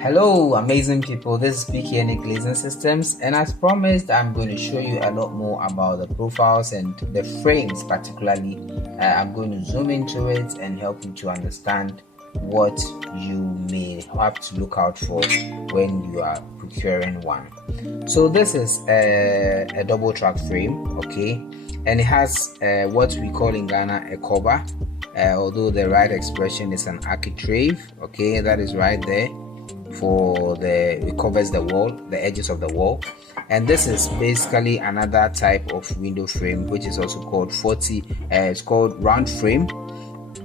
Hello amazing people, this is PKNA Glazing Systems, and as promised I'm going to show you a lot more about the profiles and the frames. Particularly I'm going to zoom into it and help you to understand what you may have to look out for when you are procuring one. So this is a double track frame, okay, and it has what we call in Ghana a cover, although the right expression is an architrave, okay, that is right there. It covers the wall, the edges of the wall, and this is basically another type of window frame which is also called 40. It's called round frame,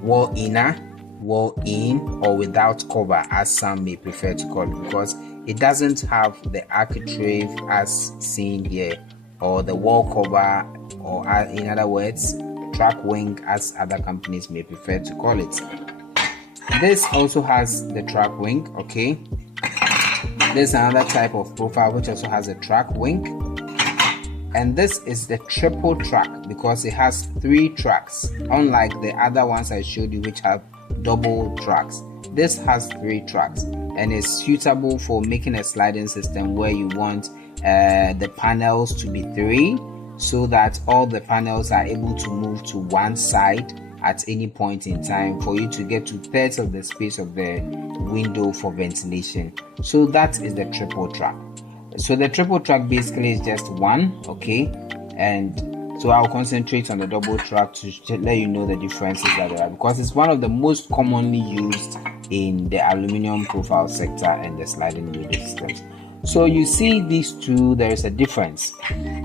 wall inner, wall in, or without cover, as some may prefer to call it, because it doesn't have the architrave as seen here, or the wall cover, or in other words track wing, as other companies may prefer to call it. This also has the track wing, okay. There's another type of profile which also has a track wing, and this is the triple track because it has 3 tracks, unlike the other ones I showed you which have double tracks. This has 3 tracks and is suitable for making a sliding system where you want the panels to be 3, so that all the panels are able to move to one side at any point in time for you to get 2/3 of the space of the window for ventilation. So that is the triple track. So the triple track basically is just one, okay, and so I'll concentrate on the double track to let you know the differences that there are, because it's one of the most commonly used in the aluminium profile sector and the sliding window systems. So you see these two, there is a difference.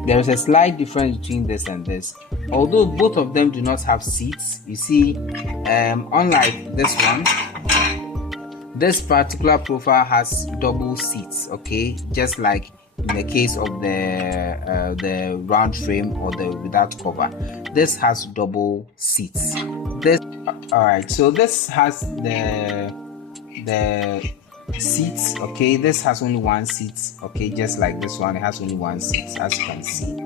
There is a slight difference between this and this, although both of them do not have seats. You see, unlike this one, this particular profile has double seats, okay, just like in the case of the round frame or the without cover. This has double seats. All right, so this has the seats, okay. This has only one seat, okay, just like this one, it has only one seat, as you can see.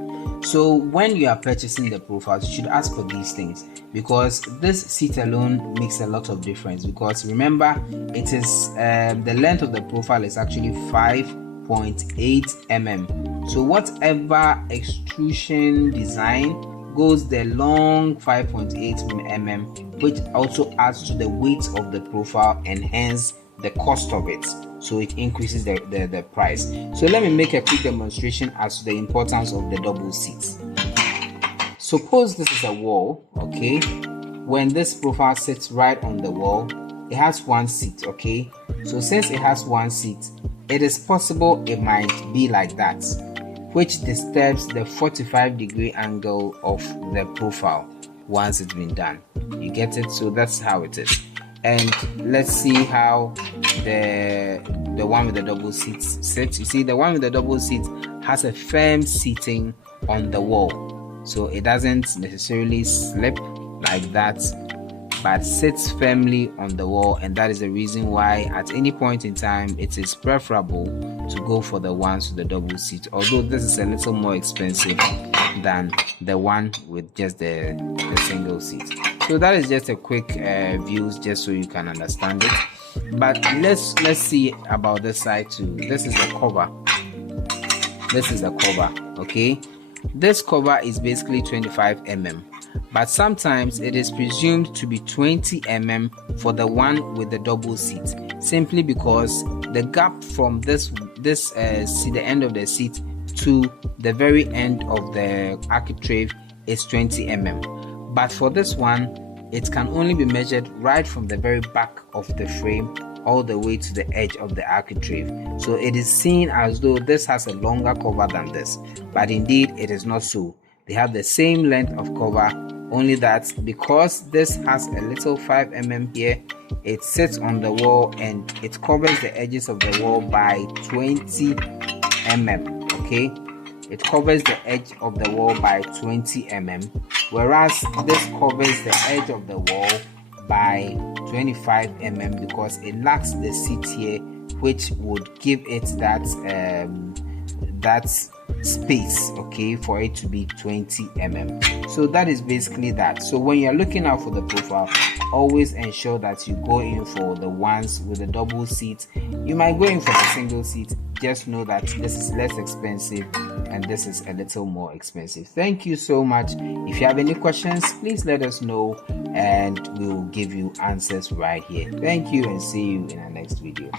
So when you are purchasing the profiles, you should ask for these things, because this seat alone makes a lot of difference. Because remember, it is the length of the profile is actually 5.8 mm. So whatever extrusion design goes the long 5.8 mm, which also adds to the weight of the profile and hence the cost of it, so it increases the price. So let me make a quick demonstration as to the importance of the double seats. Suppose this is a wall, okay. When this profile sits right on the wall, it has one seat, okay. So since it has one seat, it is possible it might be like that, which disturbs the 45-degree angle of the profile once it's been done. You get it? So that's how it is. And let's see how the one with the double seats sits. You see, the one with the double seat has a firm seating on the wall, so it doesn't necessarily slip like that, but sits firmly on the wall, and that is the reason why at any point in time it is preferable to go for the ones with the double seat, although this is a little more expensive than the one with just the single seat. So that is just a quick view, just so you can understand it. But let's see about this side too. This is the cover. This is the cover, okay. This cover is basically 25 mm, but sometimes it is presumed to be 20 mm for the one with the double seat, simply because the gap from the end of the seat to the very end of the architrave is 20 mm. But for this one, it can only be measured right from the very back of the frame all the way to the edge of the architrave. So it is seen as though this has a longer cover than this, but indeed it is not so. They have the same length of cover, only that because this has a little 5 mm here, it sits on the wall and it covers the edges of the wall by 20 mm, okay. It covers the edge of the wall by 20 mm, whereas this covers the edge of the wall by 25 mm because it lacks the seat here, which would give it that that space, okay, for it to be 20 mm. So that is basically that. So when you're looking out for the profile, always ensure that you go in for the ones with the double seat. You might go in for the single seat. Just know that this is less expensive and this is a little more expensive. Thank you so much. If you have any questions, please let us know and we'll give you answers right here. Thank you and see you in our next video.